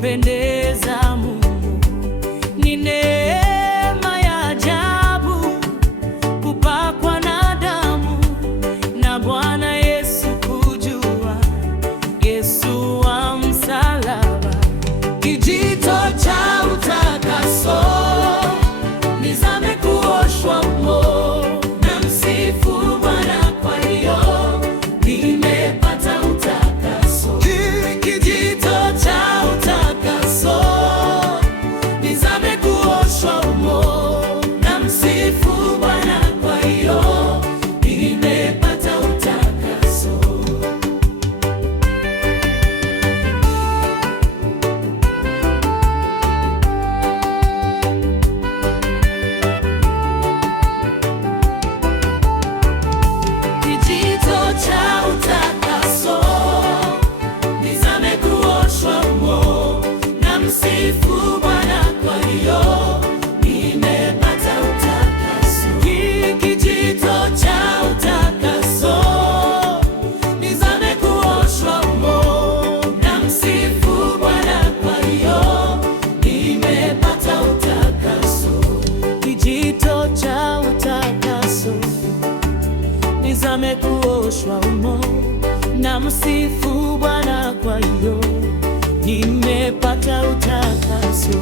kumpendeza Mungu. Ni neema ya ajabu kupakwa na damu na Bwana Yesu, kujua Yesu wa msalaba, kijito cha utakaso, nizame kuoshwa humo, na msifu Bwana kwa hiyo nimepata utakaso. Kijito cha utakaso, nizame kuoshwa humo, na msifu Bwana kwa hiyo nimepata utakaso. Kijito cha utakaso, nizame kuoshwa humo, na msifu Bwana kwa hiyo nimepata utakaso. Kijito cha utakaso, nizame kuoshwa humo, na msifu Bwana kwa hiyo nimepata utakaso. Kijito cha utakaso, nizame kuoshwa humo, na msifu Bwana kwa hiyo nimepata utakaso.